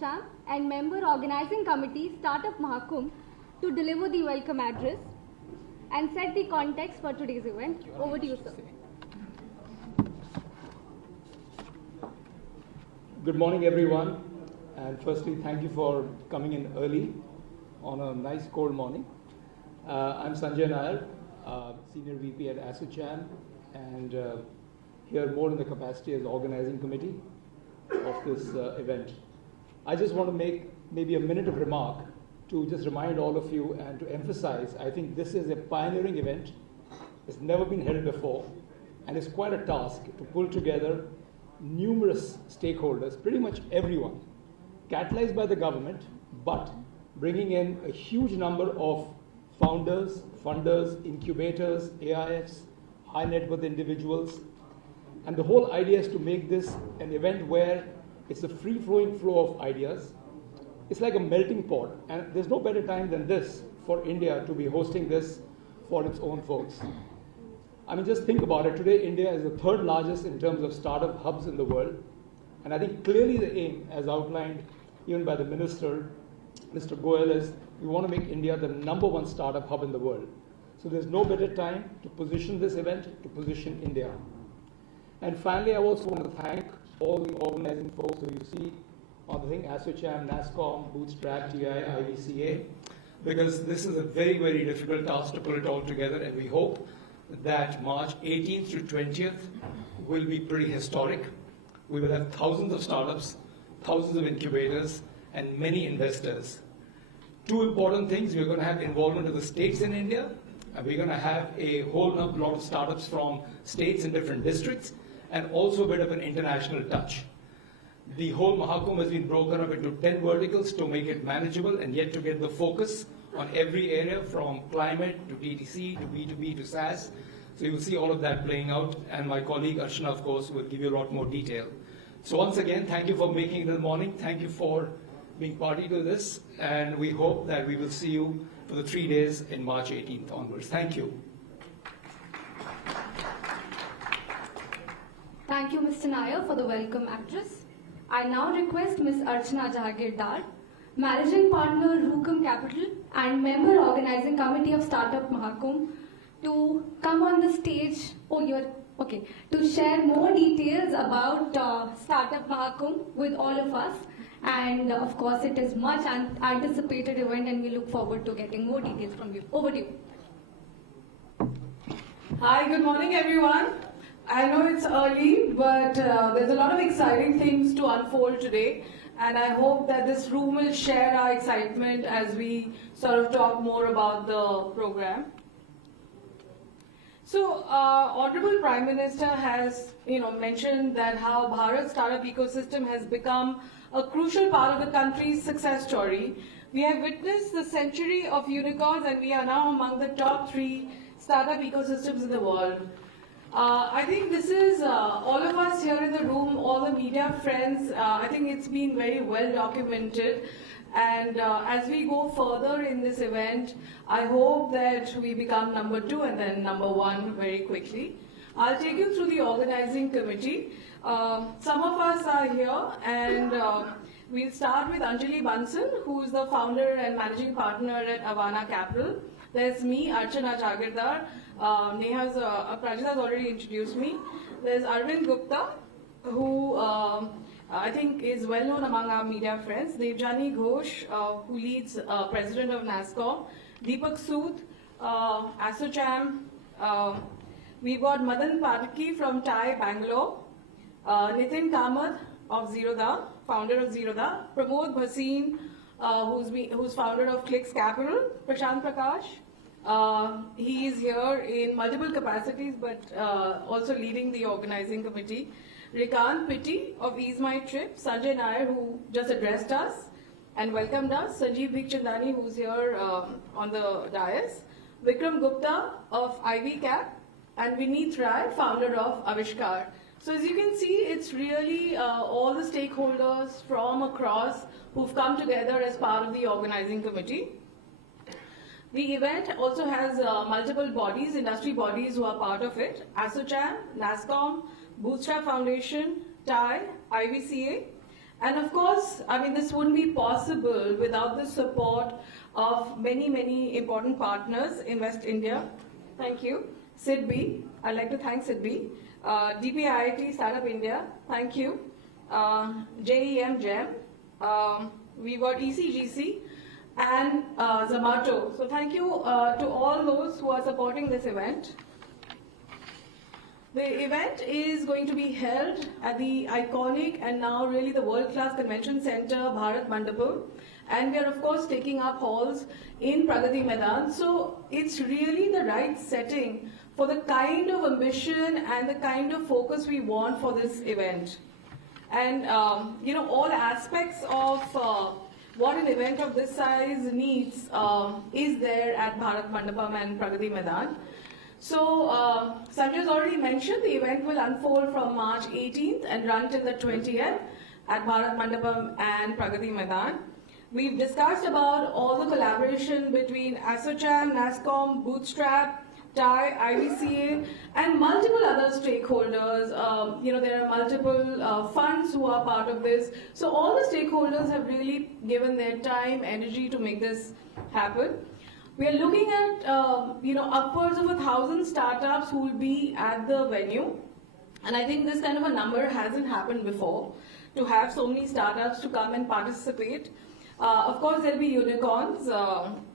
ASSOCHAM and member organizing committee Startup Mahakumbh to deliver the welcome address and set the context for today's event. Over to you, sir. Good morning, everyone. And firstly, thank you for coming in early on a nice cold morning. I'm Sanjay Nair, Senior VP at ASSOCHAM, and here more in the capacity as organizing committee of this event. I just want to make maybe a minute of remark to just remind all of you and to emphasize, I think this is a pioneering event. It's never been held before, and it's quite a task to pull together numerous stakeholders, pretty much everyone, catalyzed by the government, but bringing in a huge number of founders, funders, incubators, AIFs, high net worth individuals. And the whole idea is to make this an event where it's a free-flowing flow of ideas. It's like a melting pot, and there's no better time than this for India to be hosting this for its own folks. I mean, just think about it. Today, India is the third largest in terms of startup hubs in the world. And I think clearly the aim, as outlined even by the minister, Mr. Goyal, is we want to make India the #1 startup hub in the world. So there's no better time to position this event, to position India. And finally, I also want to thank all the organizing folks who you see on the thing, ASSOCHAM, NASSCOM, Bootstrap, TI, IVCA, because this is a very, very difficult task to put it all together, and we hope that March 18th to 20th will be pretty historic. We will have thousands of startups, thousands of incubators, and many investors. Two important things: we're going to have involvement of the states in India, and we're going to have a whole lot of startups from states in different districts, and also a bit of an international touch. The whole Mahakumbh has been broken up into 10 verticals to make it manageable and yet to get the focus on every area, from climate to DTC to B2B to SaaS. So you will see all of that playing out, and my colleague Archana, of course, will give you a lot more detail. So once again, thank you for making it in the morning. Thank you for being party to this, and we hope that we will see you for the 3 days in March 18th onwards. Thank you. Thank you, Mr. Nair, for the welcome address. I now request Ms. Archana Jahagirdar, Managing Partner, Rukum Capital, and Member Organizing Committee of Startup Mahakumbh, to come on the stage. To share more details about Startup Mahakumbh with all of us. And of course, it is much anticipated event, and we look forward to getting more details from you. Over to you. Hi, good morning, everyone. I know it's early, but there's a lot of exciting things to unfold today, and I hope that this room will share our excitement as we sort of talk more about the program. So, Honorable Prime Minister has, mentioned that how Bharat's startup ecosystem has become a crucial part of the country's success story. We have witnessed the century of unicorns, and we are now among the top 3 startup ecosystems in the world. I think this is, all of us here in the room, all the media friends, I think it's been very well documented. And as we go further in this event, I hope that we become #2 and then #1 very quickly. I'll take you through the organizing committee. Some of us are here, and we'll start with Anjali Bansal, who is the founder and managing partner at Avana Capital. There's me, Archana Jahagirdar. Prajit has already introduced me. There's Arvind Gupta, who I think is well known among our media friends. Devjani Ghosh, who leads president of NASSCOM. Deepak Sood, ASSOCHAM. We've got Madan Pataki from TI Bangalore. Nitin Kamath of Zerodha, founder of Zerodha. Pramod Bhasin, who's founder of Clicks Capital. Prashant Prakash. He is here in multiple capacities, but also leading the organizing committee. Rikant Pitti of Ease My Trip. Sanjay Nair, who just addressed us and welcomed us. Sanjeev Bhikchandani, who's here on the dais. Vikram Gupta of Ivy Cap. And Vineet Rai, founder of Avishkar. So as you can see, it's really all the stakeholders from across who've come together as part of the organizing committee. The event also has multiple bodies, industry bodies who are part of it. ASSOCHAM, NASSCOM, Bootstrap Foundation, TI, IVCA. And of course, I mean, this wouldn't be possible without the support of many, many important partners in West India. Thank you. SIDBI, I'd like to thank SIDBI. DPIIT Startup India, thank you. GEM, we got ECGC and Zomato. So thank you to all those who are supporting this event. The event is going to be held at the iconic and now really the world-class convention center, Bharat Mandapam. And we are of course taking up halls in Pragati Maidan. So it's really the right setting for the kind of ambition and the kind of focus we want for this event. And all aspects of what an event of this size needs is there at Bharat Mandapam and Pragati Maidan. So, Sanjay has already mentioned the event will unfold from March 18th and run till the 20th at Bharat Mandapam and Pragati Maidan. We've discussed about all the collaboration between ASSOCHAM, NASSCOM, Bootstrap, TIE, IBCA, and multiple other stakeholders. There are multiple funds who are part of this. So all the stakeholders have really given their time, energy to make this happen. We are looking at upwards of 1,000 startups who will be at the venue, and I think this kind of a number hasn't happened before, to have so many startups to come and participate. Of course, there'll be unicorns.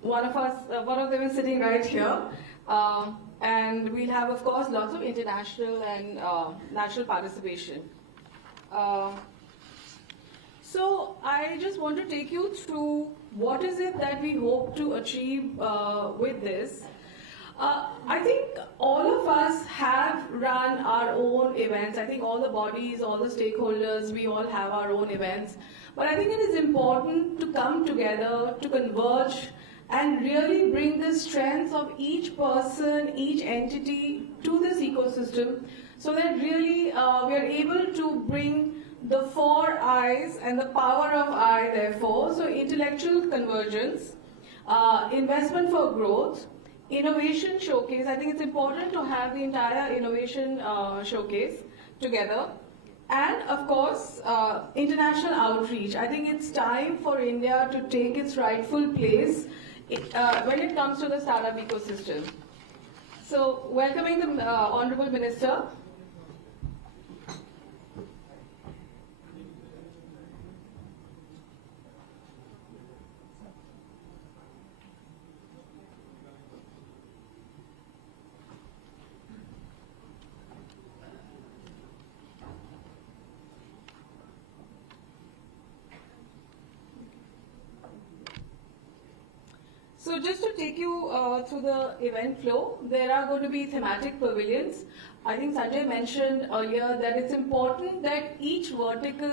One of them is sitting right here, and we'll have, of course, lots of international and national participation. So I just want to take you through what is it that we hope to achieve with this. I think all of us have run our own events. I think all the bodies, all the stakeholders, we all have our own events. But I think it is important to come together, to converge, and really bring the strengths of each person, each entity to this ecosystem, so that really we are able to bring the 4 I's and the power of I, therefore. So intellectual convergence, investment for growth, innovation showcase. I think it's important to have the entire innovation showcase together. And of course, international outreach. I think it's time for India to take its rightful place when it comes to the startup ecosystem. So welcoming the Honorable Minister. So just to take you through the event flow, there are going to be thematic pavilions. I think Sanjay mentioned earlier that it's important that each vertical,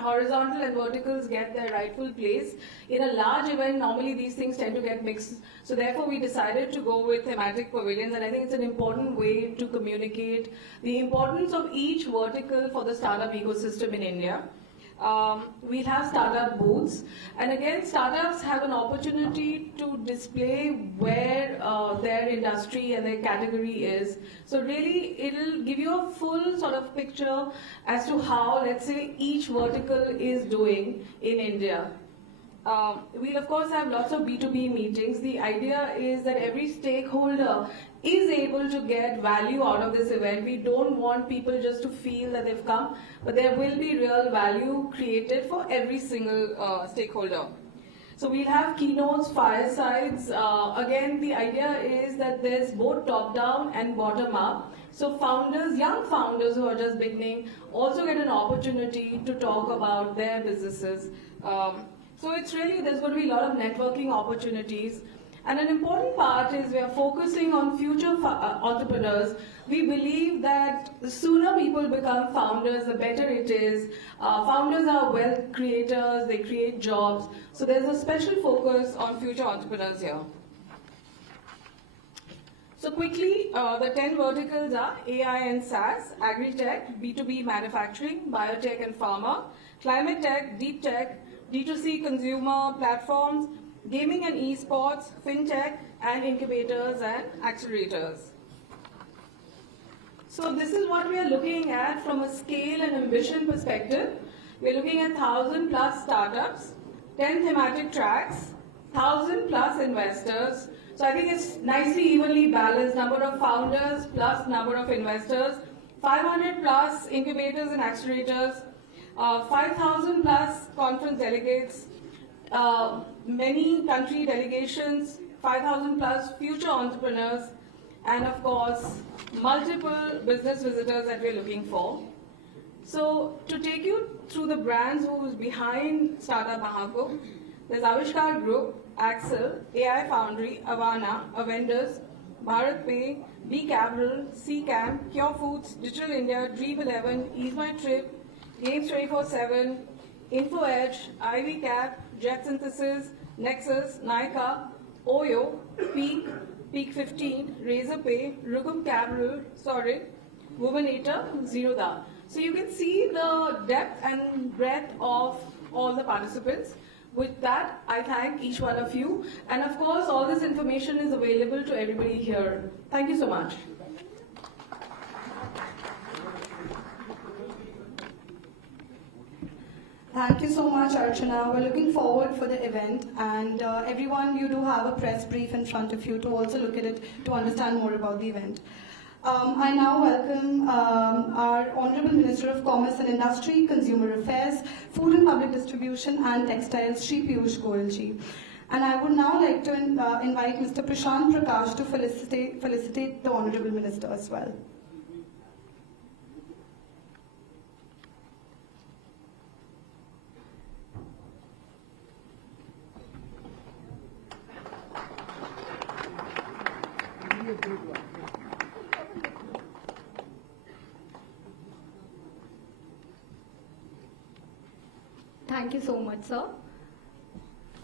horizontal and verticals get their rightful place. In a large event, normally these things tend to get mixed. So therefore we decided to go with thematic pavilions, and I think it's an important way to communicate the importance of each vertical for the startup ecosystem in India. We'll have startup booths, and again startups have an opportunity to display where their industry and their category is. So really it'll give you a full sort of picture as to how, let's say, each vertical is doing in India. We'll of course have lots of B2B meetings. The idea is that every stakeholder is able to get value out of this event. We don't want people just to feel that they've come, but there will be real value created for every single stakeholder. So we'll have keynotes, firesides. Again, the idea is that there's both top-down and bottom-up. So founders, young founders who are just beginning, also get an opportunity to talk about their businesses. So it's really, there's going to be a lot of networking opportunities. And an important part is we are focusing on future entrepreneurs. We believe that the sooner people become founders, the better it is. Founders are wealth creators, they create jobs. So there's a special focus on future entrepreneurs here. So quickly, the 10 verticals are AI and SaaS, agri-tech, B2B manufacturing, biotech and pharma, climate tech, deep tech, D2C consumer platforms, gaming and esports, fintech, and incubators and accelerators. So this is what we are looking at from a scale and ambition perspective. We're looking at 1,000 plus startups, 10 thematic tracks, 1,000 plus investors. So I think it's nicely evenly balanced, number of founders plus number of investors, 500 plus incubators and accelerators, 5,000 plus conference delegates, many country delegations, 5,000 plus future entrepreneurs, and of course, multiple business visitors that we're looking for. So to take you through the brands who's behind Startup Mahakumbh, there's Avishkar Group, Axel, AI Foundry, Avana, Avenders, Bharat Pay, B Capital, CCAM, Cure Foods, Digital India, Dream 11, Ease My Trip, Games 24/7, Info Edge, Ivy Cap, Jet Synthesis, Nexus, Nika, Oyo, Peak 15, Razor Pay, Rukum Capital, Solid, Woman Eater, Zerodha. So you can see the depth and breadth of all the participants. With that, I thank each one of you. And of course, all this information is available to everybody here. Thank you so much. Thank you so much, Archana. We're looking forward for the event, and everyone, you do have a press brief in front of you to also look at it to understand more about the event. I now welcome our Honorable Minister of Commerce and Industry, Consumer Affairs, Food and Public Distribution and Textiles, Shri Piyush Goyal ji. And I would now like to invite Mr. Prashant Prakash to felicitate the Honorable Minister as well. Thank you so much, sir.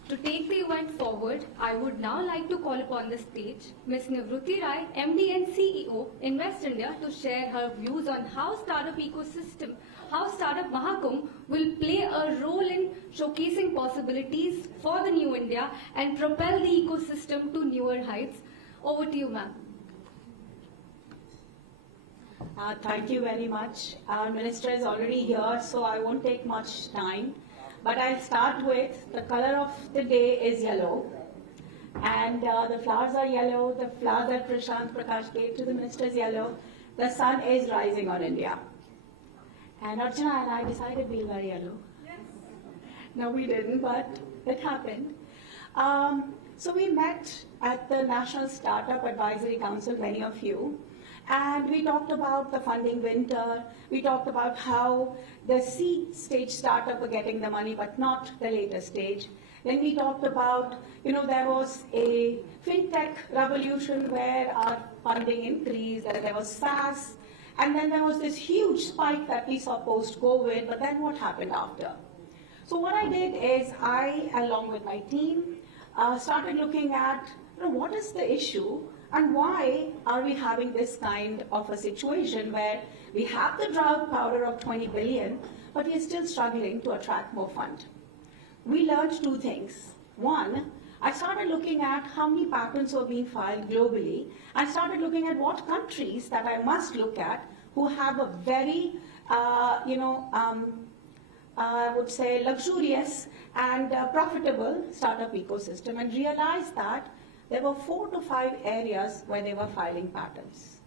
To take the event forward, I would now like to call upon the stage Ms. Nivruti Rai, MD and CEO, Invest India, to share her views on how startup ecosystem, how Startup Mahakumbh will play a role in showcasing possibilities for the new India and propel the ecosystem to newer heights. Over to you, ma'am. Thank you very much. Our minister is already here, so I won't take much time. But I'll start with the color of the day is yellow. And the flowers are yellow. The flower that Prashant Prakash gave to the minister is yellow. The sun is rising on India. And Archana and I decided we'll wear yellow. Yes. No, we didn't, but it happened. So we met at the National Startup Advisory Council, many of you. And we talked about the funding winter. We talked about how the seed stage startup were getting the money, but not the later stage. Then we talked about, there was a fintech revolution where our funding increased, and there was SaaS, and then there was this huge spike that we saw post-COVID, but then what happened after? So what I did is I, along with my team, started looking at what is the issue and why are we having this kind of a situation where we have the dry powder of 20 billion, but we're still struggling to attract more fund. We learned two things. One, I started looking at how many patents were being filed globally. I started looking at what countries that I must look at who have a very, I would say, luxurious and profitable startup ecosystem, and realized that there were 4 to 5 areas where they were filing patents.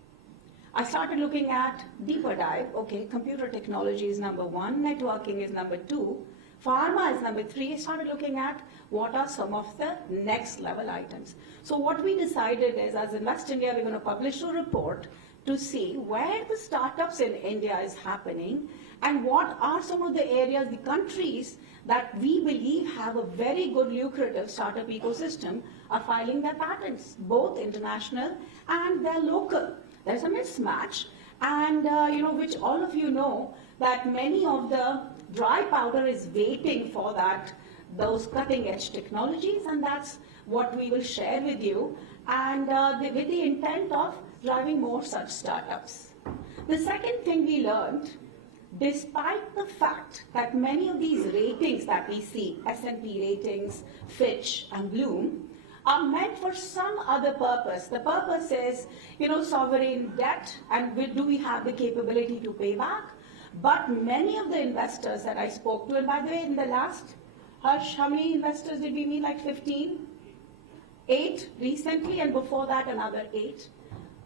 I started looking at deeper dive. Okay, computer technology is number 1, networking is number 2, pharma is number 3. I started looking at what are some of the next level items. So what we decided is, as Invest India, we're going to publish a report to see where the startups in India is happening and what are some of the areas, the countries that we believe have a very good lucrative startup ecosystem are filing their patents, both international and they're local. There's a mismatch, and which all of you know that many of the dry powder is waiting for those cutting edge technologies, and that's what we will share with you, and with the intent of driving more such startups. The second thing we learned, despite the fact that many of these ratings that we see, S&P ratings, Fitch and Bloom, are meant for some other purpose. The purpose is, sovereign debt, and do we have the capability to pay back? But many of the investors that I spoke to, and by the way, in the last, Harsh, how many investors did we meet? Like 15? 8 recently, and before that another 8.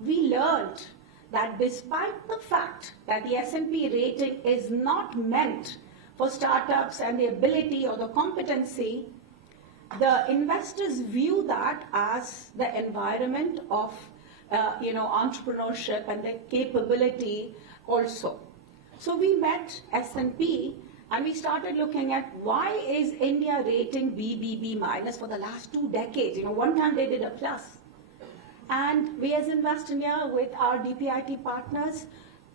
We learned that despite the fact that the S&P rating is not meant for startups and the ability or the competency, the investors view that as the environment of entrepreneurship and the capability also. So we met S&P and we started looking at why is India rating BBB minus for the last 2 decades. One time they did a plus. And we as Invest India with our DPIIT partners,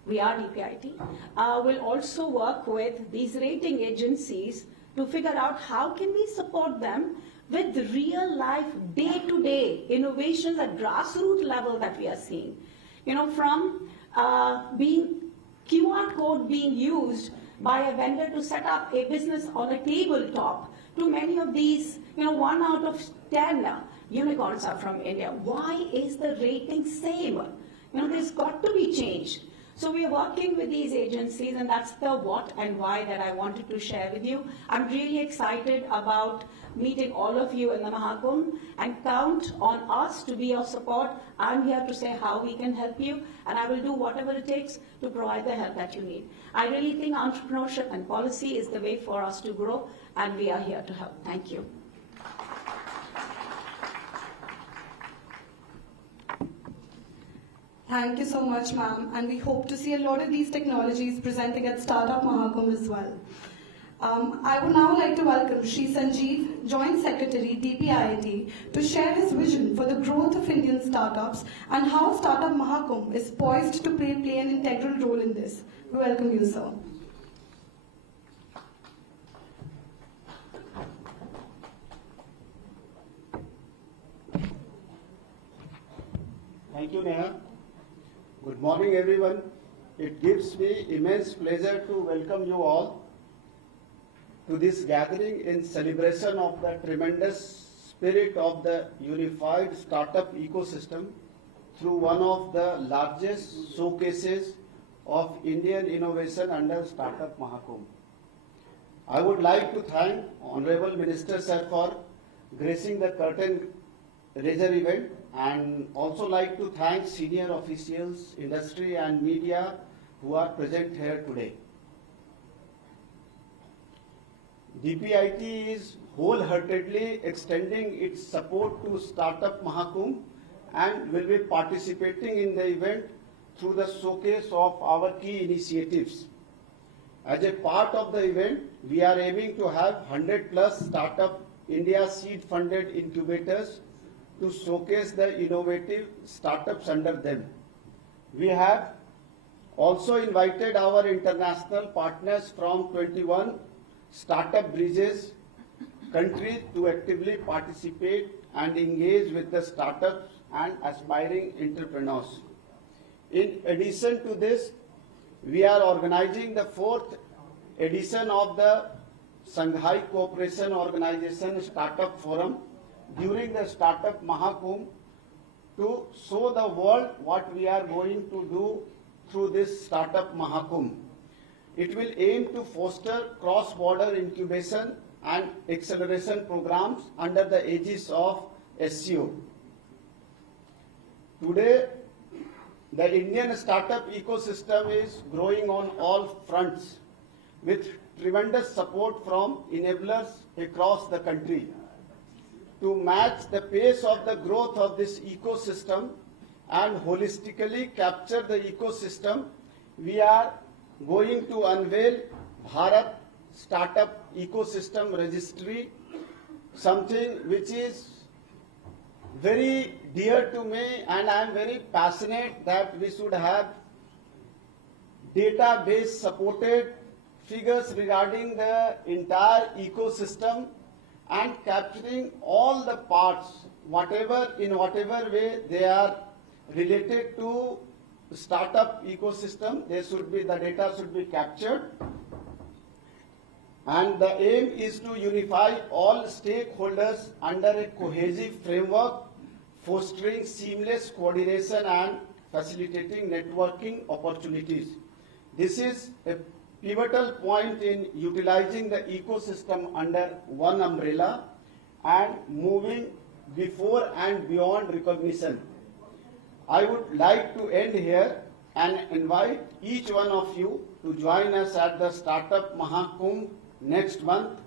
we are DPIIT, will also work with these rating agencies to figure out how can we support them with real life, day-to-day innovations at grassroots level that we are seeing. From being QR code being used by a vendor to set up a business on a tabletop to many of these, 1 out of 10 unicorns are from India. Why is the rating same? There's got to be change. So we are working with these agencies, and that's the what and why that I wanted to share with you. I'm really excited about meeting all of you in the Mahakumbh, and count on us to be of support. I'm here to say how we can help you, and I will do whatever it takes to provide the help that you need. I really think entrepreneurship and policy is the way for us to grow, and we are here to help. Thank you. Thank you so much, ma'am, and we hope to see a lot of these technologies presenting at Startup Mahakumbh as well. I would now like to welcome Shri Sanjeev, Joint Secretary, DPIIT, to share his vision for the growth of Indian startups and how Startup Mahakumbh is poised to play an integral role in this. We welcome you, sir. Thank you, Neha. Good morning, everyone. It gives me immense pleasure to welcome you all to this gathering in celebration of the tremendous spirit of the unified startup ecosystem through one of the largest showcases of Indian innovation under Startup Mahakumbh. I would like to thank Honorable Minister Sir for gracing the curtain raiser event, and also like to thank senior officials, industry and media who are present here today. DPIIT is wholeheartedly extending its support to Startup Mahakumbh and will be participating in the event through the showcase of our key initiatives. As a part of the event, we are aiming to have 100 plus Startup India seed funded incubators to showcase the innovative startups under them. We have also invited our international partners from 21 startup bridges countries to actively participate and engage with the startups and aspiring entrepreneurs. In addition to this, we are organizing the 4th edition of the Shanghai Cooperation Organization Startup Forum during the Startup Mahakumbh to show the world what we are going to do through this Startup Mahakumbh. It will aim to foster cross-border incubation and acceleration programs under the aegis of SCO. Today, the Indian startup ecosystem is growing on all fronts with tremendous support from enablers across the country. To match the pace of the growth of this ecosystem and holistically capture the ecosystem, we are going to unveil Bharat Startup Ecosystem Registry, something which is very dear to me, and I am very passionate that we should have database supported figures regarding the entire ecosystem and capturing all the parts, in whatever way they are related to startup ecosystem, the data should be captured. And the aim is to unify all stakeholders under a cohesive framework, fostering seamless coordination and facilitating networking opportunities. This is a pivotal point in utilizing the ecosystem under one umbrella and moving before and beyond recognition. I would like to end here and invite each one of you to join us at the Startup Mahakumbh next month.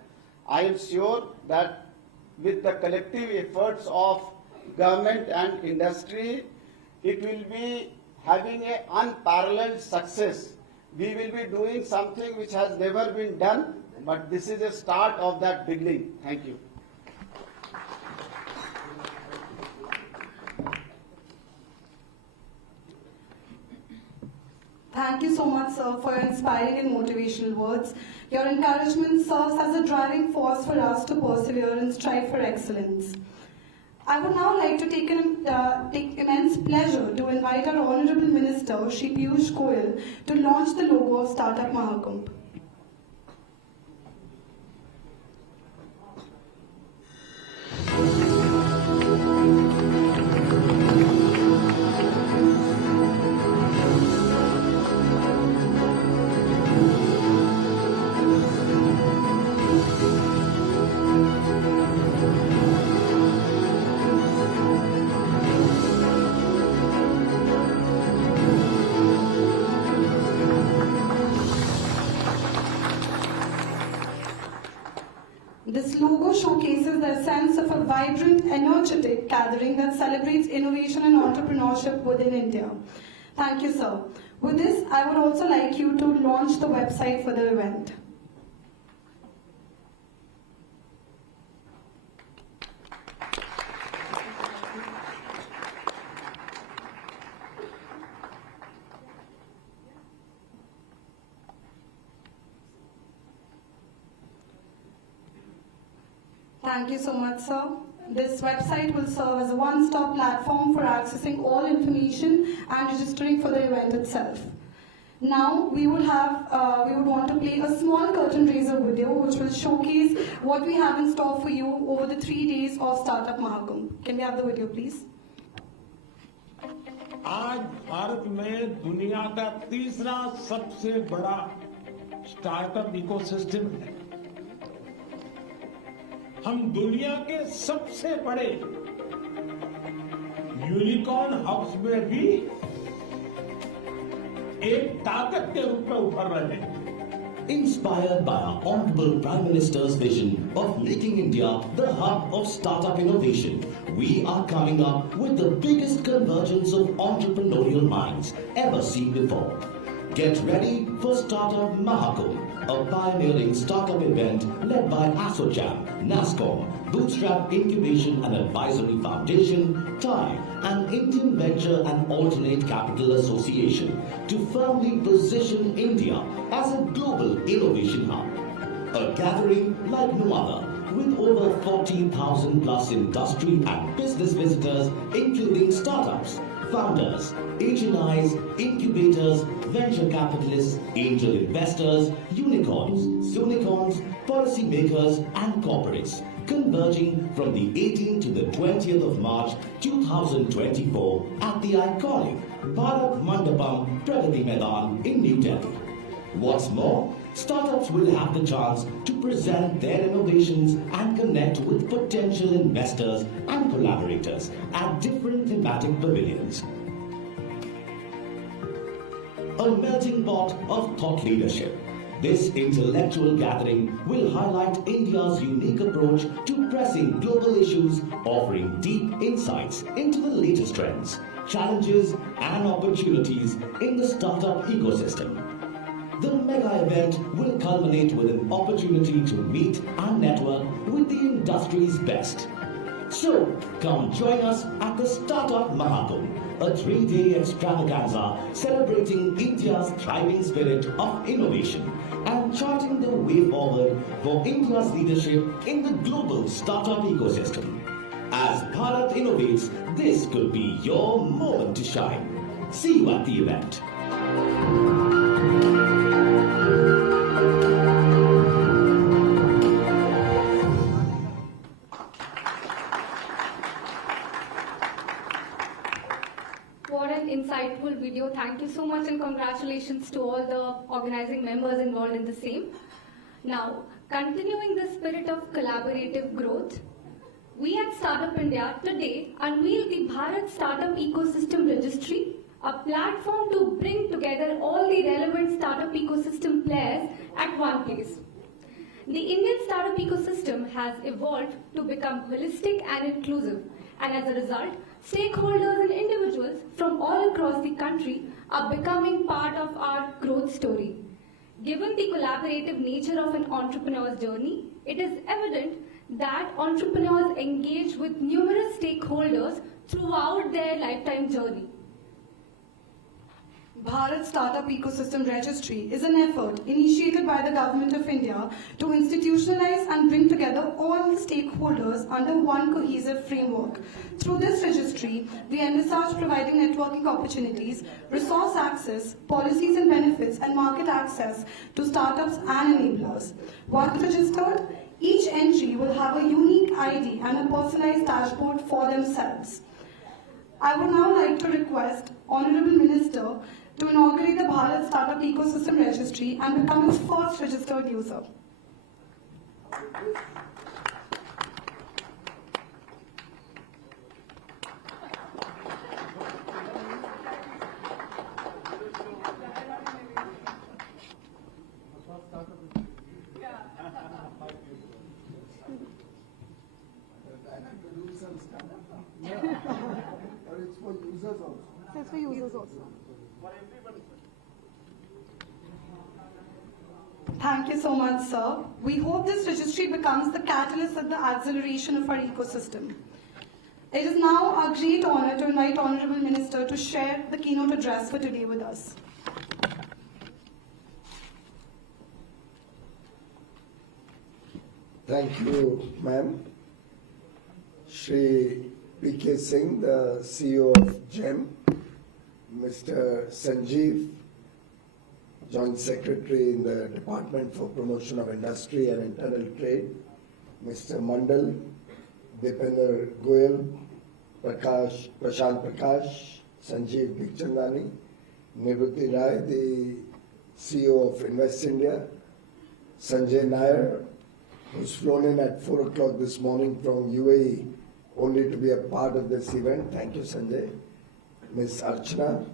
I am sure that with the collective efforts of government and industry, it will be having an unparalleled success. We will be doing something which has never been done, but this is a start of that beginning. Thank you. Thank you so much, sir, for your inspiring and motivational words. Your encouragement serves as a driving force for us to persevere and strive for excellence. I would now like to take immense pleasure to invite our Honorable Minister, Shri Piyush Goyal, to launch the logo of Startup Mahakumbh. This logo showcases the sense of a vibrant, energetic gathering that celebrates innovation and entrepreneurship within India. Thank you, sir. With this, I would also like you to launch the website for the event. Thank you so much, sir. This website will serve as a one-stop platform for accessing all information and registering for the event itself. Now, we would want to play a small curtain raiser video which will showcase what we have in store for you over the 3 days of Startup Mahakumbh. Can we have the video, please? आज भारत में दुनिया का तीसरा सबसे बड़ा startup ecosystem है। हम दुनिया के सबसे बड़े यूनिकॉर्न हब्स में भी एक ताकत के रूप में उभर रहे हैं। Inspired by our Honorable Prime Minister's vision of making India the hub of startup innovation, we are coming up with the biggest convergence of entrepreneurial minds ever seen before. Get ready for Startup Mahakumbh, a pioneering startup event led by ASSOCHAM, NASSCOM, Bootstrap Incubation and Advisory Foundation, TIE, and Indian Venture and Alternate Capital Association to firmly position India as a global innovation hub. A gathering like no other, with over 14,000 plus industry and business visitors, including startups, founders, HNIs, incubators, venture capitalists, angel investors, unicorns, policymakers, and corporates, converging from the 18th to the 20th of March 2024 at the iconic Bharat Mandapam Pragati Maidan in New Delhi. What's more, startups will have the chance to present their innovations and connect with potential investors and collaborators at different thematic pavilions. A melting pot of thought leadership. This intellectual gathering will highlight India's unique approach to pressing global issues, offering deep insights into the latest trends, challenges, and opportunities in the startup ecosystem. The mega event will culminate with an opportunity to meet and network with the industry's best. So, come join us at the Startup Mahakumbh, a 3-day extravaganza celebrating India's thriving spirit of innovation and charting the way forward for India's leadership in the global startup ecosystem. As Bharat innovates, this could be your moment to shine. See you at the event. What an insightful video. Thank you so much and congratulations to all the organizing members involved in the same. Now, continuing the spirit of collaborative growth, we at Startup India today unveil the Bharat Startup Ecosystem Registry, a platform to bring together all the relevant startup ecosystem players at one place. The Indian startup ecosystem has evolved to become holistic and inclusive, and as a result, stakeholders and individuals from all across the country are becoming part of our growth story. Given the collaborative nature of an entrepreneur's journey, it is evident that entrepreneurs engage with numerous stakeholders throughout their lifetime journey. Bharat Startup Ecosystem Registry is an effort initiated by the Government of India to institutionalize and bring together all the stakeholders under one cohesive framework. Through this registry, we envisage providing networking opportunities, resource access, policies and benefits, and market access to startups and enablers. Once registered, each entry will have a unique ID and a personalized dashboard for themselves. I would now like to request Honorable Minister to inaugurate the Bharat Startup Ecosystem Registry and become its first registered user. It's for users also. Thank you so much, sir. We hope this registry becomes the catalyst of the acceleration of our ecosystem. It is now our great honor to invite Honorable Minister to share the keynote address for today with us. Thank you, ma'am. Shri P.K. Singh, the CEO of GEM, Mr. Sanjeev, Joint Secretary in the Department for Promotion of Industry and Internal Trade, Mr. Mandal, Dipender Goyal, Prashant Prakash, Sanjeev Bigchandani, Nivruti Rai, the CEO of Invest India, Sanjay Nair, who's flown in at 4 o'clock this morning from UAE only to be a part of this event. Thank you, Sanjay. Ms. Archana,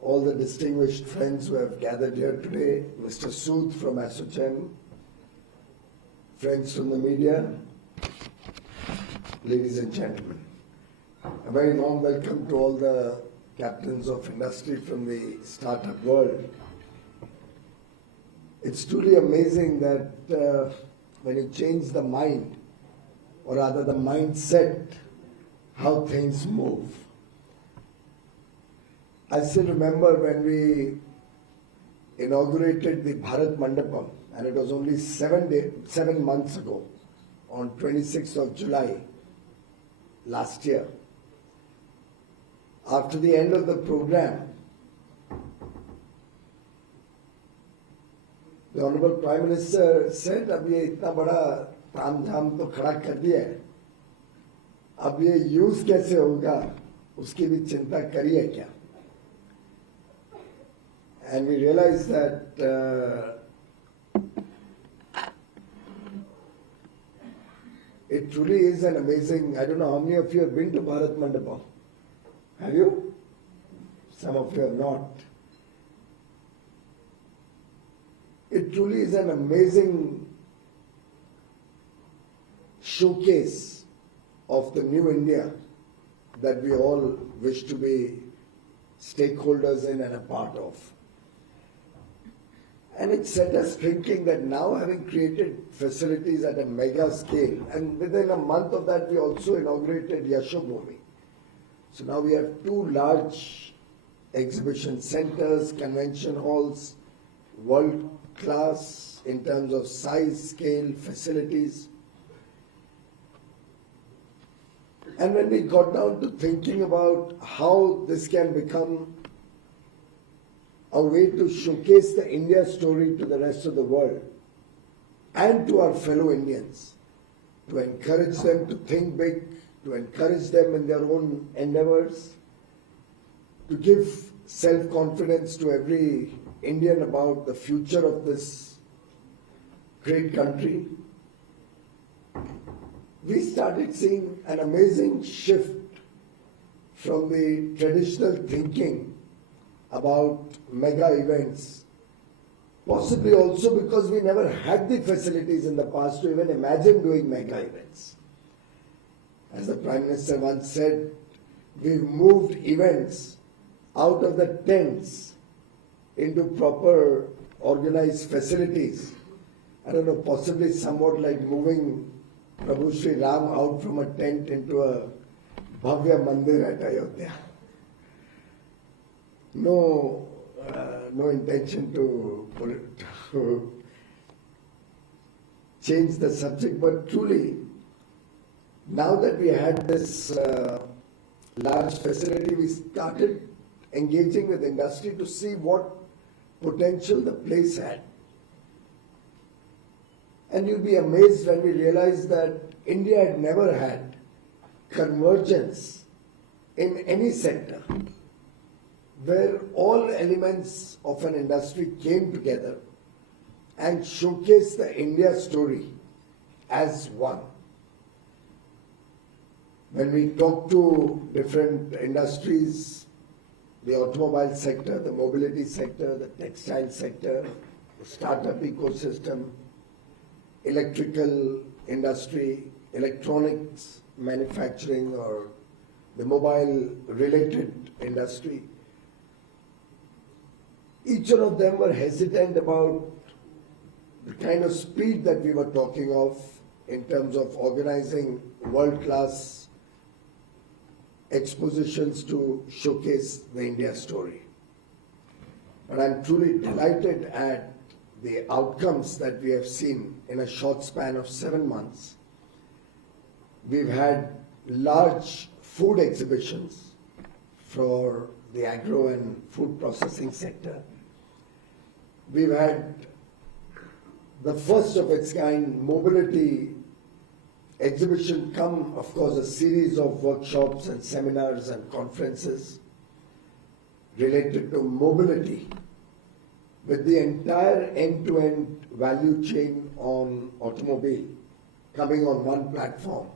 all the distinguished friends who have gathered here today, Mr. Sood from ASSOCHAM, friends from the media, ladies and gentlemen. A very warm welcome to all the captains of industry from the startup world. It's truly amazing that when you change the mind, or rather the mindset, how things move. I still remember when we inaugurated the Bharat Mandapam, and it was only 7 months ago, on 26th of July last year. After the end of the program, the Honorable Prime Minister said, "अब ये इतना बड़ा तामझाम तो खड़ा कर दिया है, अब ये यूज कैसे होगा, उसकी भी चिंता करिए क्या?" And we realized that it truly is an amazing. I don't know how many of you have been to Bharat Mandapam. Have you? Some of you have not. It truly is an amazing showcase of the new India that we all wish to be stakeholders in and a part of. And it set us thinking that now, having created facilities at a mega scale, and within a month of that we also inaugurated Yashobhumi. So now we have 2 large exhibition centers, convention halls, world class in terms of size, scale, facilities. And when we got down to thinking about how this can become a way to showcase the India story to the rest of the world and to our fellow Indians, to encourage them to think big, to encourage them in their own endeavors, to give self-confidence to every Indian about the future of this great country, we started seeing an amazing shift from the traditional thinking about mega events, possibly also because we never had the facilities in the past to even imagine doing mega events. As the Prime Minister once said, we've moved events out of the tents into proper organized facilities. I don't know, possibly somewhat like moving Prabhu Sri Ram out from a tent into a Bhavya Mandir at Ayodhya. No intention to change the subject, but truly, now that we had this large facility, we started engaging with industry to see what potential the place had. And you'll be amazed when we realize that India had never had convergence in any sector where all elements of an industry came together and showcased the India story as one. When we talk to different industries, the automobile sector, the mobility sector, the textile sector, the startup ecosystem, electrical industry, electronics manufacturing, or the mobile related industry, each one of them were hesitant about the kind of speed that we were talking of in terms of organizing world-class expositions to showcase the India story. But I'm truly delighted at the outcomes that we have seen in a short span of 7 months. We've had large food exhibitions for the agro and food processing sector. We've had the first of its kind mobility exhibition come, of course, a series of workshops and seminars and conferences related to mobility, with the entire end-to-end value chain on automobile coming on one platform.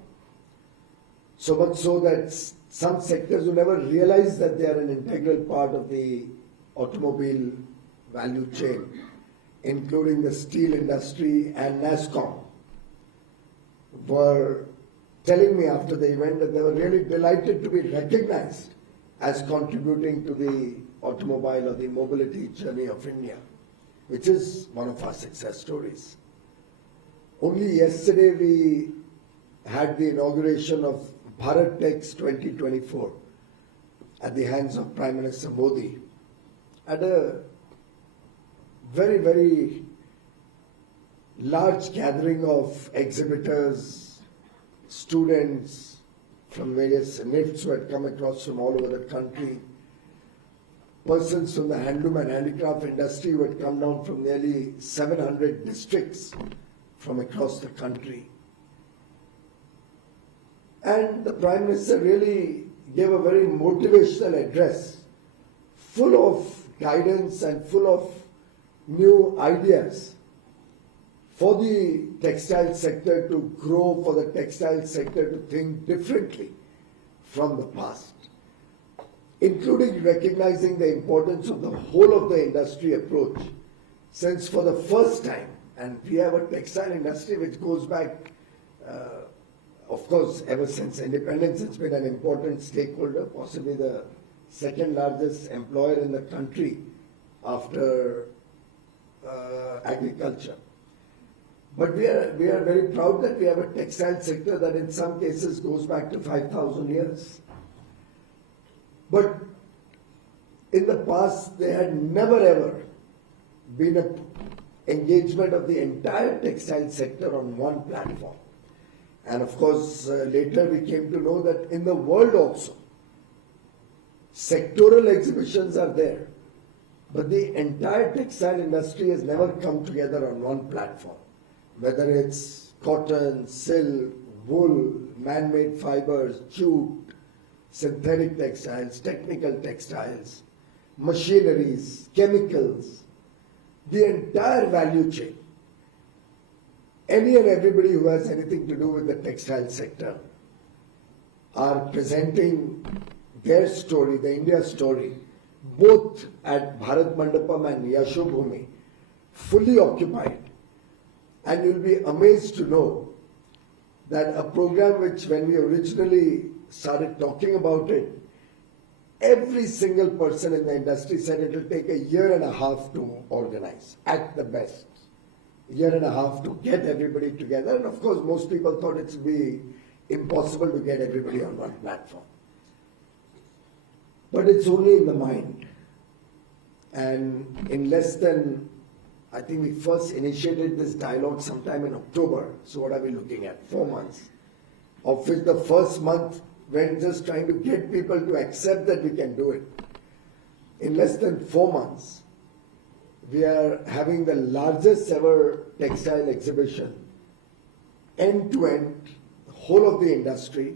So much so that some sectors will never realize that they are an integral part of the automobile value chain, including the steel industry and NASSCOM, were telling me after the event that they were really delighted to be recognized as contributing to the automobile or the mobility journey of India, which is one of our success stories. Only yesterday we had the inauguration of Bharat Tech's 2024 at the hands of Prime Minister Modi at a very, very large gathering of exhibitors, students from various NIFTs who had come across from all over the country, persons from the handloom and handicraft industry who had come down from nearly 700 districts from across the country. And the Prime Minister really gave a very motivational address, full of guidance and full of new ideas for the textile sector to grow, for the textile sector to think differently from the past, including recognizing the importance of the whole of the industry approach, since for the first time, and we have a textile industry which goes back, of course, ever since independence, it's been an important stakeholder, possibly the second largest employer in the country after agriculture. But we are very proud that we have a textile sector that in some cases goes back to 5,000 years. But in the past, there had never ever been an engagement of the entire textile sector on one platform. And of course, later we came to know that in the world also, sectoral exhibitions are there. But the entire textile industry has never come together on one platform. Whether it's cotton, silk, wool, man-made fibers, jute, synthetic textiles, technical textiles, machineries, chemicals, the entire value chain. Any and everybody who has anything to do with the textile sector are presenting their story, the India story, both at Bharat Mandapam and Yashobhumi, fully occupied. And you'll be amazed to know that a program which, when we originally started talking about it, every single person in the industry said it will take a year and a half to organize, at the best. A year and a half to get everybody together. And of course, most people thought it would be impossible to get everybody on one platform. But it's only in the mind. And in less than, I think we first initiated this dialogue sometime in October. So what are we looking at? 4 months. Of which the first month we're just trying to get people to accept that we can do it. In less than 4 months, we are having the largest ever textile exhibition, end-to-end, the whole of the industry,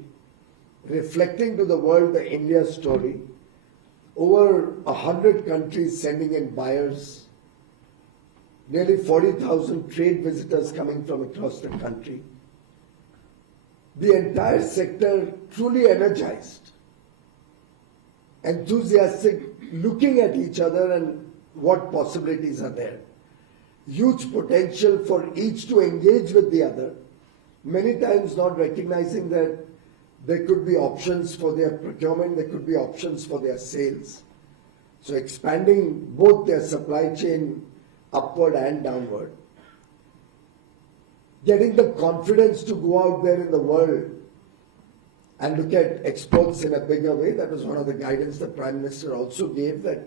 reflecting to the world the India story, over 100 countries sending in buyers, nearly 40,000 trade visitors coming from across the country. The entire sector truly energized, enthusiastic, looking at each other and what possibilities are there. Huge potential for each to engage with the other, many times not recognizing that there could be options for their procurement, there could be options for their sales. So expanding both their supply chain upward and downward. Getting the confidence to go out there in the world and look at exports in a bigger way. That was one of the guidance the Prime Minister also gave, that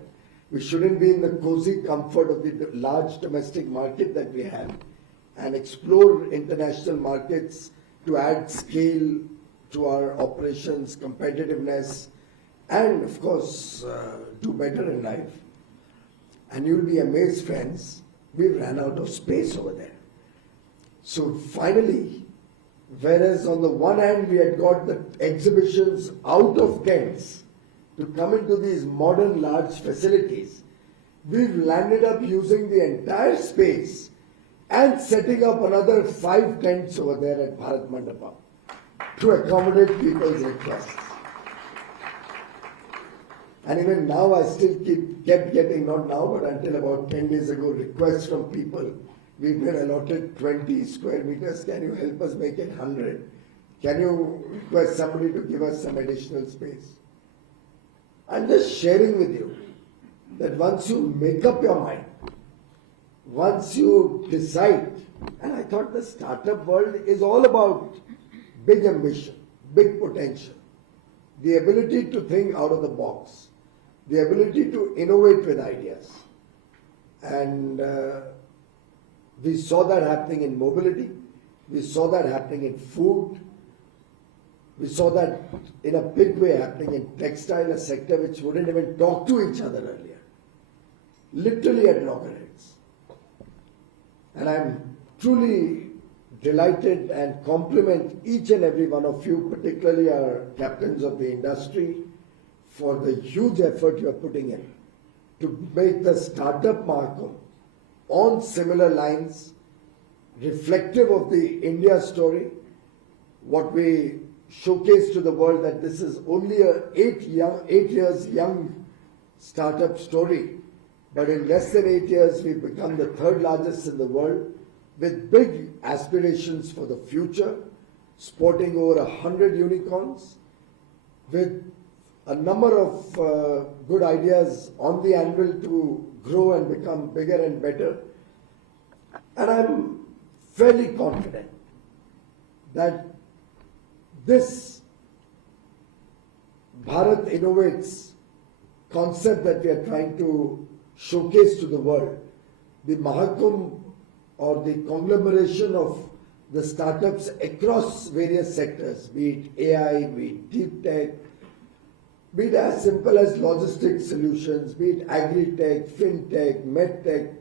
we shouldn't be in the cozy comfort of the large domestic market that we have and explore international markets to add scale to our operations, competitiveness, and of course, do better in life. And you'll be amazed, friends, we've ran out of space over there. So finally, whereas on the one hand we had got the exhibitions out of tents to come into these modern large facilities, we've landed up using the entire space and setting up another 5 tents over there at Bharat Mandapam to accommodate people's requests. And even now I still kept getting, not now, but until about 10 days ago, requests from people. We've been allotted 20 square meters. Can you help us make it 100? Can you request somebody to give us some additional space? I'm just sharing with you that once you make up your mind, once you decide, and I thought the startup world is all about big ambition, big potential, the ability to think out of the box, the ability to innovate with ideas. And we saw that happening in mobility, we saw that happening in food, we saw that in a big way happening in textile, a sector which wouldn't even talk to each other earlier, literally at loggerheads. And I'm truly delighted and compliment each and every one of you, particularly our captains of the industry, for the huge effort you are putting in to make the startup Mahakumbh on similar lines, reflective of the India story, what we showcase to the world, that this is only a 8 years young startup story, but in less than 8 years we've become the 3rd largest in the world, with big aspirations for the future, sporting over 100 unicorns, with a number of good ideas on the anvil to grow and become bigger and better. And I'm fairly confident that this Bharat Innovates concept that we are trying to showcase to the world, the Mahakumbh, or the conglomeration of the startups across various sectors, be it AI, be it deep tech, be it as simple as logistics solutions, be it agri-tech, fintech, medtech.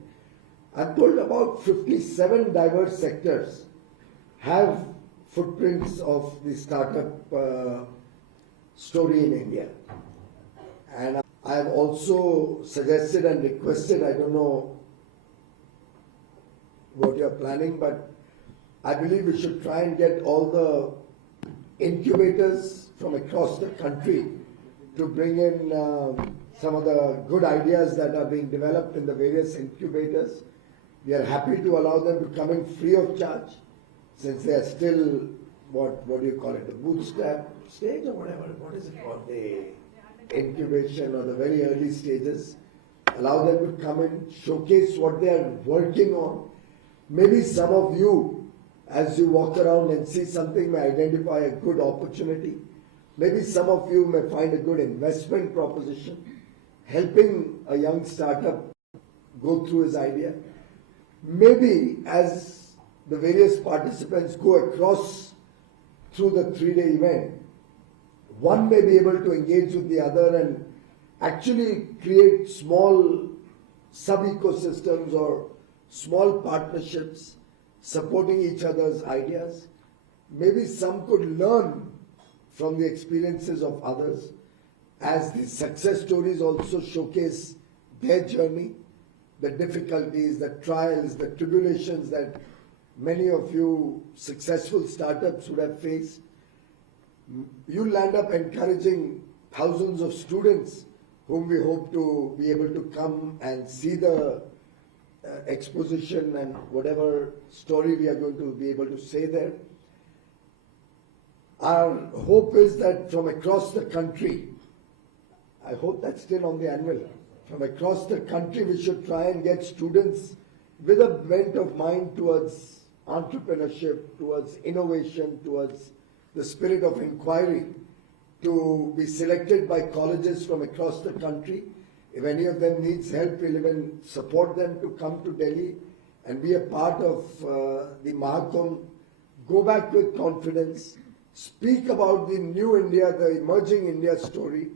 I'm told about 57 diverse sectors have footprints of the startup story in India. And I have also suggested and requested, I don't know what you're planning, but I believe we should try and get all the incubators from across the country to bring in some of the good ideas that are being developed in the various incubators. We are happy to allow them to come in free of charge, since they are still, what do you call it, the bootstrap stage or whatever, what is it called, the incubation or the very early stages. Allow them to come in, showcase what they are working on. Maybe some of you, as you walk around and see something, may identify a good opportunity. Maybe some of you may find a good investment proposition, helping a young startup go through his idea. Maybe as the various participants go across through the 3-day event, one may be able to engage with the other and actually create small sub-ecosystems or small partnerships supporting each other's ideas. Maybe some could learn from the experiences of others, as the success stories also showcase their journey, the difficulties, the trials, the tribulations that many of you successful startups would have faced. You'll end up encouraging thousands of students whom we hope to be able to come and see the exposition and whatever story we are going to be able to say there. Our hope is that from across the country, I hope that's still on the annual, from across the country we should try and get students with a bent of mind towards entrepreneurship, towards innovation, towards the spirit of inquiry, to be selected by colleges from across the country. If any of them needs help, we'll even support them to come to Delhi and be a part of the Mahakumbh. Go back with confidence, speak about the new India, the emerging India story,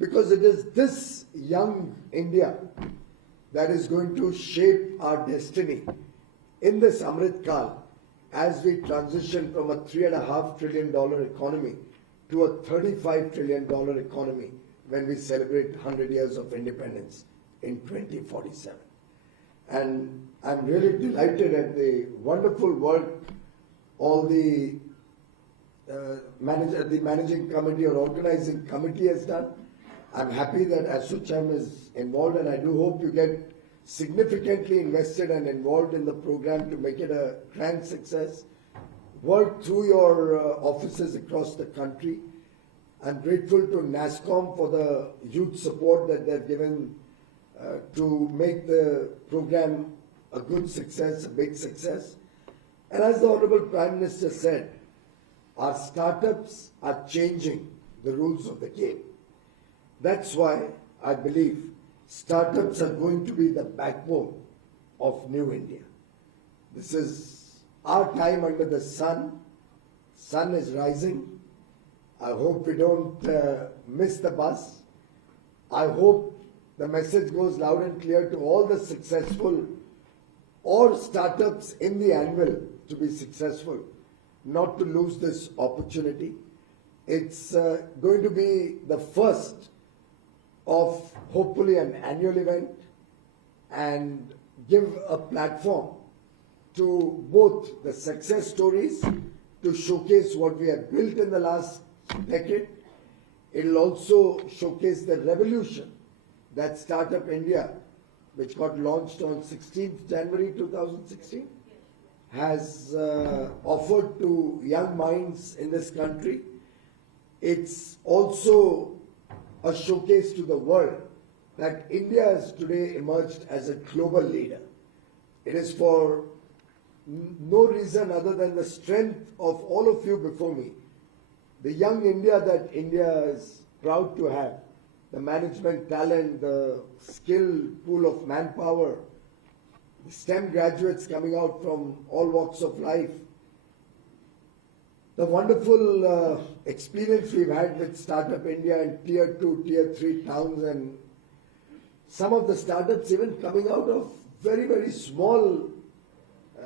because it is this young India that is going to shape our destiny in this Amrit Kal as we transition from a $3.5 trillion economy to a $35 trillion economy when we celebrate 100 years of independence in 2047. And I'm really delighted at the wonderful work all the managing committee or organizing committee has done. I'm happy that ASSOCHAM is involved, and I do hope you get significantly invested and involved in the program to make it a grand success. Work through your offices across the country. I'm grateful to NASSCOM for the huge support that they've given to make the program a good success, a big success. And as the Honorable Prime Minister said, our startups are changing the rules of the game. That's why I believe startups are going to be the backbone of New India. This is our time under the sun. Sun is rising. I hope we don't miss the bus. I hope the message goes loud and clear to all the successful or startups in the annual to be successful, not to lose this opportunity. It's going to be the first of hopefully an annual event and give a platform to both the success stories to showcase what we have built in the last decade. It will also showcase the revolution that Startup India, which got launched on 16th January 2016, has offered to young minds in this country. It's also a showcase to the world that India has today emerged as a global leader. It is for no reason other than the strength of all of you before me, the young India that India is proud to have, the management talent, the skill pool of manpower, the STEM graduates coming out from all walks of life, the wonderful experience we've had with Startup India in Tier 2, Tier 3 towns, and some of the startups even coming out of very, very small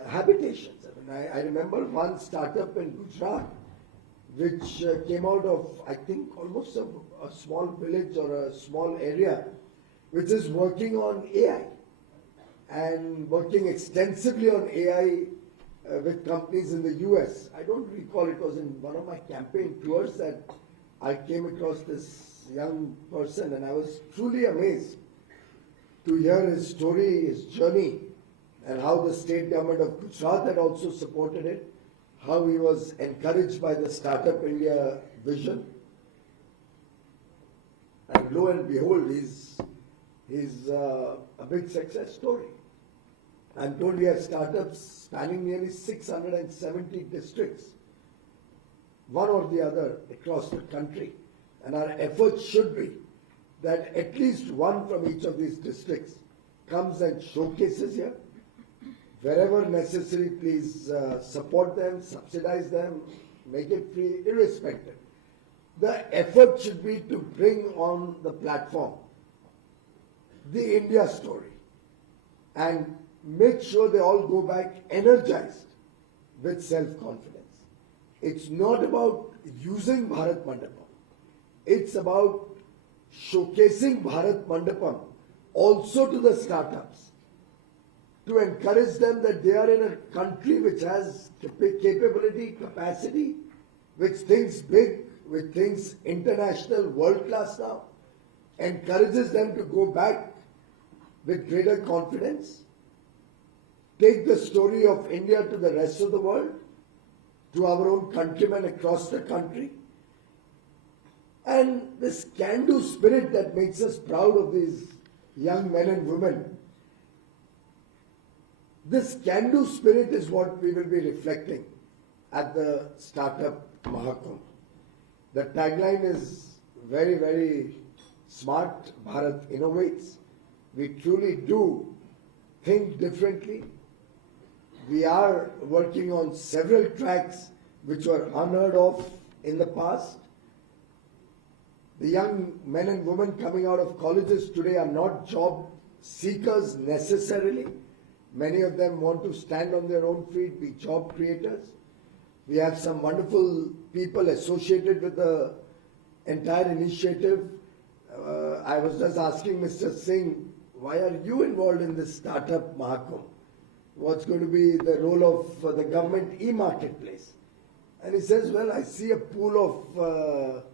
habitations. I remember one startup in Gujarat which came out of, I think, almost a small village or a small area, which is working on AI and working extensively on AI with companies in the US. I don't recall, it was in one of my campaign tours that I came across this young person, and I was truly amazed to hear his story, his journey, and how the state government of Gujarat had also supported it, how he was encouraged by the Startup India vision. And lo and behold, he's a big success story. I'm told we have startups spanning nearly 670 districts, one or the other across the country. And our efforts should be that at least one from each of these districts comes and showcases here. Wherever necessary, please support them, subsidize them, make it free, irrespective. The effort should be to bring on the platform the India story and make sure they all go back energized with self-confidence. It's not about using Bharat Mandapam. It's about showcasing Bharat Mandapam also to the startups, to encourage them that they are in a country which has capability, capacity, which thinks big, which thinks international, world class now, encourages them to go back with greater confidence, take the story of India to the rest of the world, to our own countrymen across the country, and this can-do spirit that makes us proud of these young men and women. This can-do spirit is what we will be reflecting at the Startup Mahakumbh. The tagline is very, very smart. Bharat innovates. We truly do think differently. We are working on several tracks which were unheard of in the past. The young men and women coming out of colleges today are not job seekers necessarily. Many of them want to stand on their own feet, be job creators. We have some wonderful people associated with the entire initiative. I was just asking Mr. Singh, why are you involved in this Startup Mahakumbh? What's going to be the role of the government e-marketplace? And he says, well, I see a pool of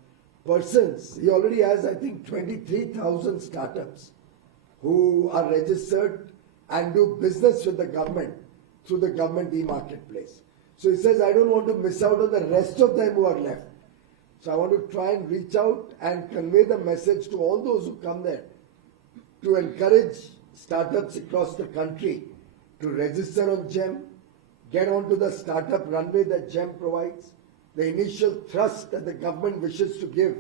persons. He already has, I think, 23,000 startups who are registered and do business with the government through the government e-marketplace. So he says, I don't want to miss out on the rest of them who are left. So I want to try and reach out and convey the message to all those who come there to encourage startups across the country to register on GEM, get onto the startup runway that GEM provides, the initial thrust that the government wishes to give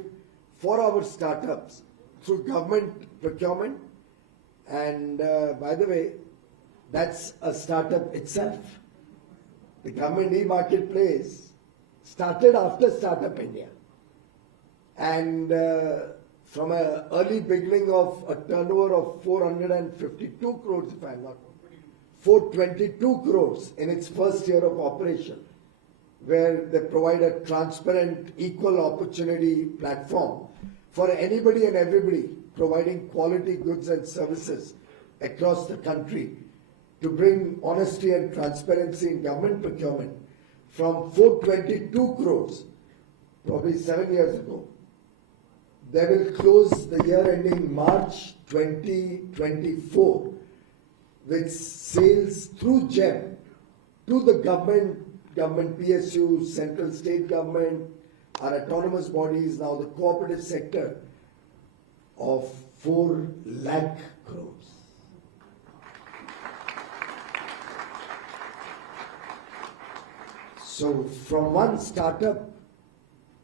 for our startups through government procurement. And by the way, that's a startup itself. The government e-marketplace started after Startup India. And from an early beginning of a turnover of 452 crores, if I'm not wrong, 422 crores in its first year of operation, where they provide a transparent, equal opportunity platform for anybody and everybody providing quality goods and services across the country to bring honesty and transparency in government procurement. From 422 crores, probably 7 years ago, they will close the year ending March 2024 with sales through GEM to the government PSUs, central state government, our autonomous bodies, now the cooperative sector, of 4 lakh crores. So from one startup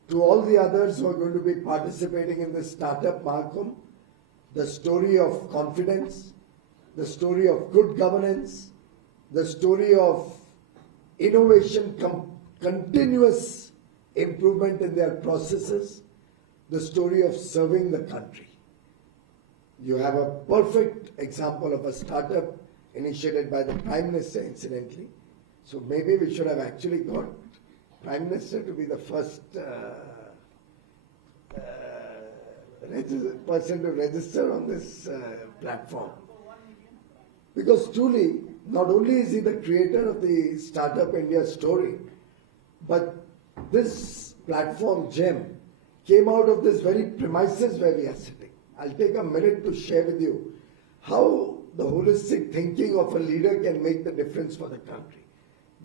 to all the others who are going to be participating in this Startup Mahakumbh, the story of confidence, the story of good governance, the story of innovation, continuous improvement in their processes, the story of serving the country. You have a perfect example of a startup initiated by the Prime Minister, incidentally. So maybe we should have actually got Prime Minister to be the first person to register on this platform. Because truly, not only is he the creator of the Startup India story, but this platform, GEM, came out of this very premises where we are sitting. I'll take a minute to share with you how the holistic thinking of a leader can make the difference for the country.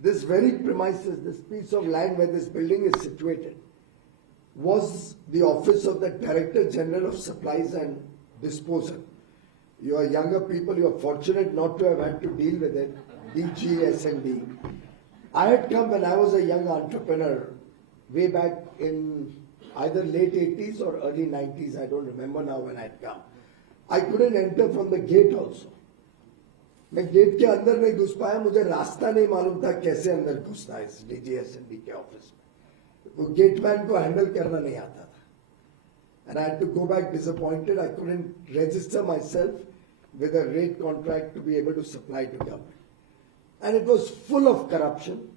This very premises, this piece of land where this building is situated, was the office of the Director General of Supplies and Disposal. You are younger people, you are fortunate not to have had to deal with it, DGS&D. I had come when I was a young entrepreneur, way back in either late 80s or early 90s, I don't remember now when I had come. I couldn't enter from the gate also. मैं gate के अंदर नहीं घुस पाया, मुझे रास्ता नहीं मालूम था कैसे अंदर घुसना है इस DGS&D के ऑफिस में. वो गेटमैन को हैंडल करना नहीं आता था. And I had to go back disappointed. I couldn't register myself with a rate contract to be able to supply to government. And it was full of corruption,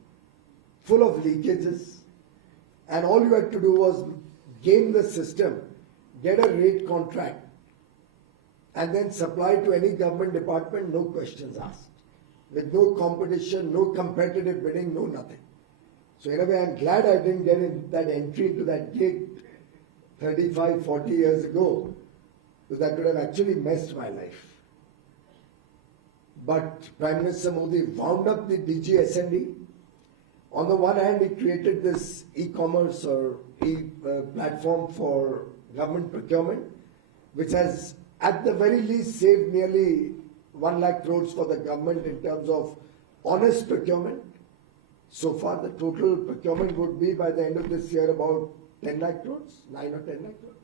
full of leakages, and all you had to do was game the system, get a rate contract, and then supply to any government department, no questions asked. With no competition, no competitive bidding, no nothing. So in a way, I'm glad I didn't get in that entry into that gate 35, 40 years ago, because that could have actually messed my life. But Prime Minister Modi wound up the DGS&D. On the one hand, he created this e-commerce or platform for government procurement, which has at the very least saved nearly 1 lakh crores for the government in terms of honest procurement. So far, the total procurement would be by the end of this year about 10 lakh crores, 9 or 10 lakh crores.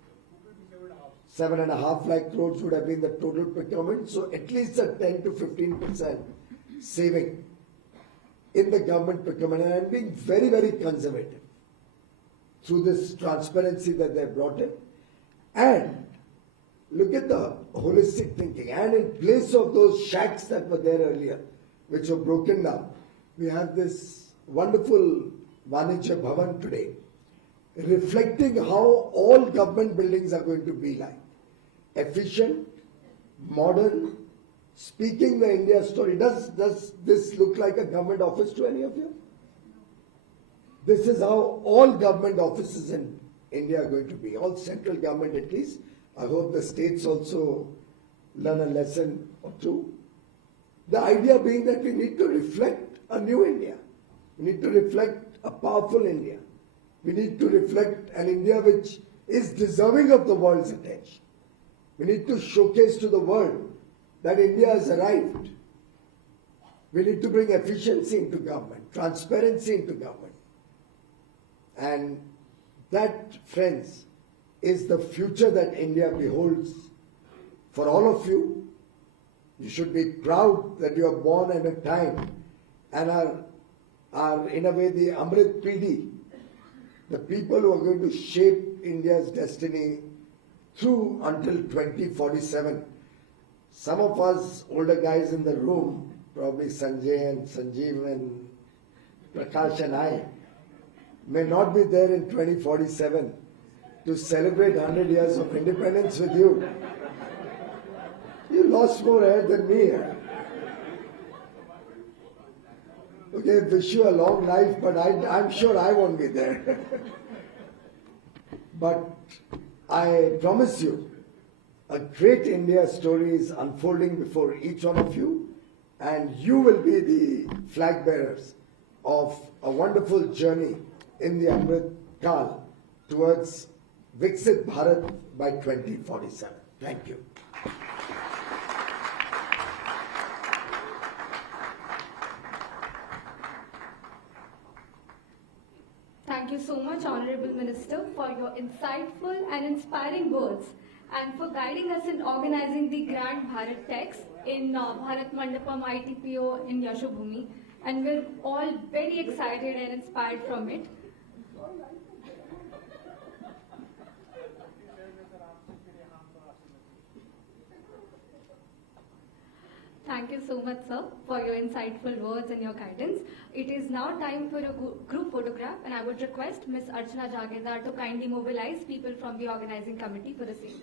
7.5 lakh crores would have been the total procurement. So at least a 10 to 15% saving in the government procurement. And I'm being very, very conservative through this transparency that they brought in. And look at the holistic thinking. And in place of those shacks that were there earlier, which were broken down, we have this wonderful Vanijya Bhavan today, reflecting how all government buildings are going to be like. Efficient, modern, speaking the India story. Does this look like a government office to any of you? This is how all government offices in India are going to be, all central government at least. I hope the states also learn a lesson or two. The idea being that we need to reflect a new India. We need to reflect a powerful India. We need to reflect an India which is deserving of the world's attention. We need to showcase to the world that India has arrived. We need to bring efficiency into government, transparency into government. And that, friends, is the future that India beholds for all of you. You should be proud that you are born at a time and are in a way the Amrit Pidi, the people who are going to shape India's destiny through until 2047. Some of us older guys in the room, probably Sanjay and Sanjeev and Prakash and I, may not be there in 2047 to celebrate 100 years of independence with you. You lost more hair than me. Okay, wish you a long life, but I'm sure I won't be there. But I promise you, a great India story is unfolding before each one of you, and you will be the flag bearers of a wonderful journey in the Amrit Kal towards Viksit Bharat by 2047. Thank you. Thank you so much, Honorable Minister, for your insightful and inspiring words and for guiding us in organizing the Grand Bharat Text in Bharat Mandapam ITPO in Yashobhumi. And we're all very excited and inspired from it. Thank you so much, sir, for your insightful words and your guidance. It is now time for a group photograph, and I would request Ms. Archana Jagedar to kindly mobilize people from the organizing committee for the same.